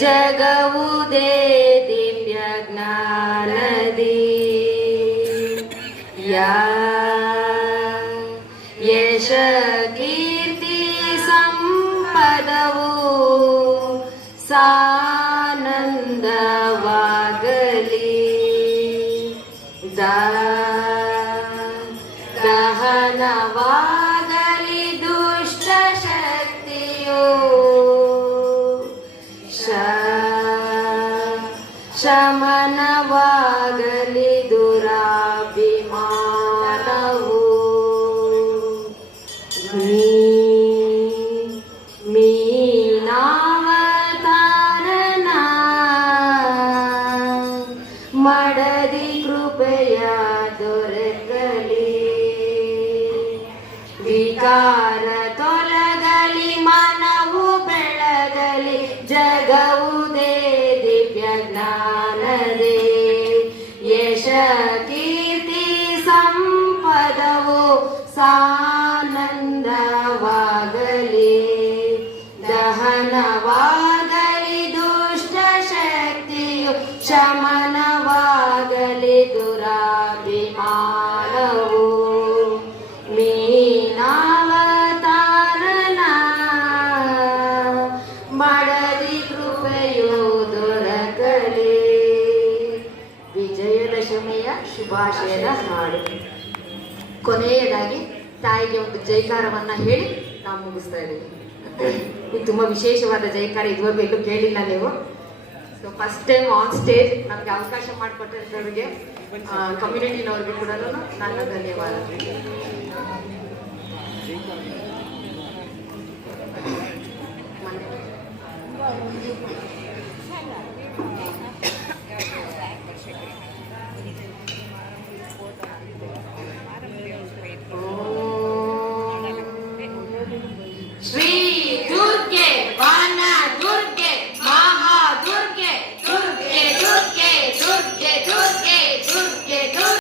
ಜಗವುದೇ ದಿವ್ಯ ಜ್ಞಾನದಿ ಯಶ ಕೀರ್ತಿ ಸಂಪದವು ಸಾನಂದವಾಗಲಿ ದಹನವಾಗಲಿ ದುಷ್ಟ ಶಕ್ತಿಯು ಶಮನವಾಗಲಿ ದುರಾಭಿಮಾನವು ಮೀನಾವತಾರನ ಮಡದಿ ಕೃಪೆಯ ದೊರಕಲಿ ವಿಕಾರ ತೊಲಗಲಿ ಮನವು ಬೆಳಗಲಿ ಜಗವುದೇ ದಿವ್ಯ ಜ್ಞಾನದೇ ಯಶ ಕೀರ್ತಿ ಸಂಪದವು ಸಾನಂದವಾಗಲಿ ದಹನವಾಗಲಿ ದುಷ್ಟ ಶಕ್ತಿಯು ಶಮನವಾಗಲಿ ದುರಾಭಿಮಾನವು ಮೀನಾವತಾರನ ಮಡದಿ ಕೃಪೆಯು ದೊರಕಲಿ. ವಿಜಯದಶಮಿಯ ಶುಭಾಶಯದ ಹಾಡು. ಕೊನೆಯದಾಗಿ ತಾಯಿಗೆ ಒಂದು ಜೈಕಾರವನ್ನ ಹೇಳಿ ನಾವು ಮುಗಿಸ್ತಾ ಇದ್ದೀವಿ. ಇದು ತುಂಬಾ ವಿಶೇಷವಾದ ಜೈಕಾರ, ಇದುವರೆಗೂ ಎಲ್ಲೂ ಕೇಳಿಲ್ಲ ನೀವು. So first time on stage ನಮಗೆ ಅವಕಾಶ ಮಾಡಿಕೊಟ್ಟಿರೋರಿಗೆ ಕಮ್ಯುನಿಟಿನವ್ರಿಗೆ ಕೂಡ ನನ್ನ ಧನ್ಯವಾದ.